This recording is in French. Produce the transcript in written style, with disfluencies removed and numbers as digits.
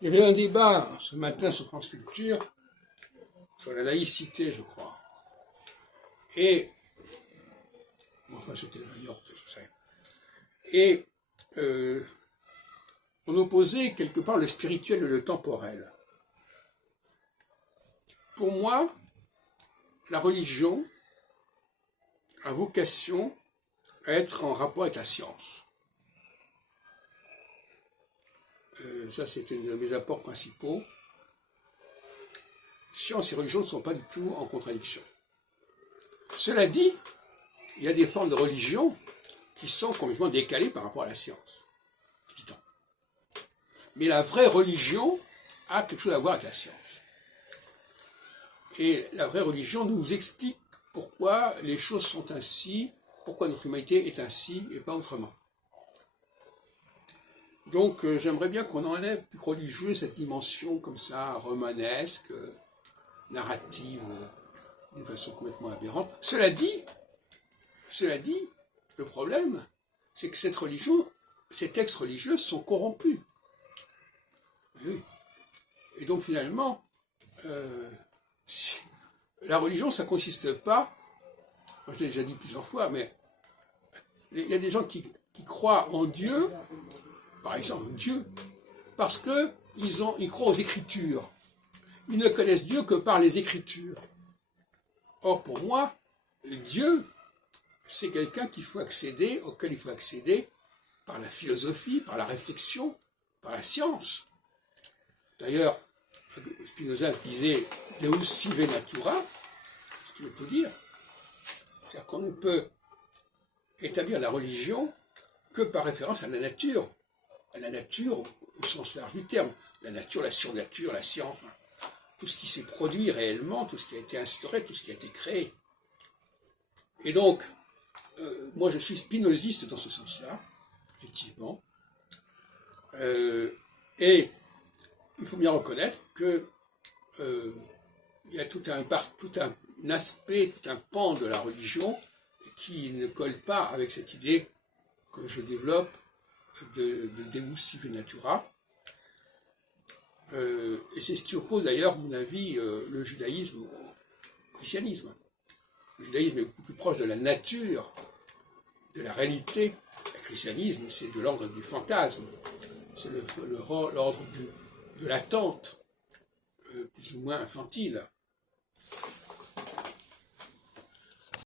Il y avait un débat ce matin sur France Culture sur la laïcité, je crois. Et, enfin c'était d'ailleurs, je sais. Et on opposait quelque part le spirituel et le temporel. Pour moi, la religion a vocation à être en rapport avec la science. Ça, c'est un de mes apports principaux. Science et religion ne sont pas du tout en contradiction. Cela dit, il y a des formes de religion qui sont complètement décalées par rapport à la science. Évident. Mais la vraie religion a quelque chose à voir avec la science. Et la vraie religion nous explique pourquoi les choses sont ainsi, pourquoi notre humanité est ainsi et pas autrement. Donc j'aimerais bien qu'on enlève du religieux cette dimension comme ça, romanesque, narrative, d'une façon complètement aberrante. Cela dit, le problème, c'est que cette religion, ces textes religieux sont corrompus. Oui. Et donc finalement, la religion, ça ne consiste pas, moi je l'ai déjà dit plusieurs fois, mais il y a des gens qui croient en Dieu, par exemple Dieu, parce qu'ils croient aux Écritures. Ils ne connaissent Dieu que par les Écritures. Or, pour moi, Dieu, c'est quelqu'un auquel il faut accéder par la philosophie, par la réflexion, par la science. D'ailleurs, Spinoza disait Deus sive natura, ce qui veut tout dire. C'est-à-dire qu'on ne peut établir la religion que par référence à la nature au sens large du terme, la nature, la surnature, la science, tout ce qui s'est produit réellement, tout ce qui a été instauré, tout ce qui a été créé. Et donc, moi je suis spinoziste dans ce sens-là, effectivement, et il faut bien reconnaître que il y a tout un aspect, tout un pan de la religion qui ne colle pas avec cette idée que je développe de Deus sive natura. Et c'est ce qui oppose d'ailleurs, à mon avis, le judaïsme au christianisme. Le judaïsme est beaucoup plus proche de la nature, de la réalité. Le christianisme, c'est de l'ordre du fantasme, c'est l'ordre de l'attente, plus ou moins infantile.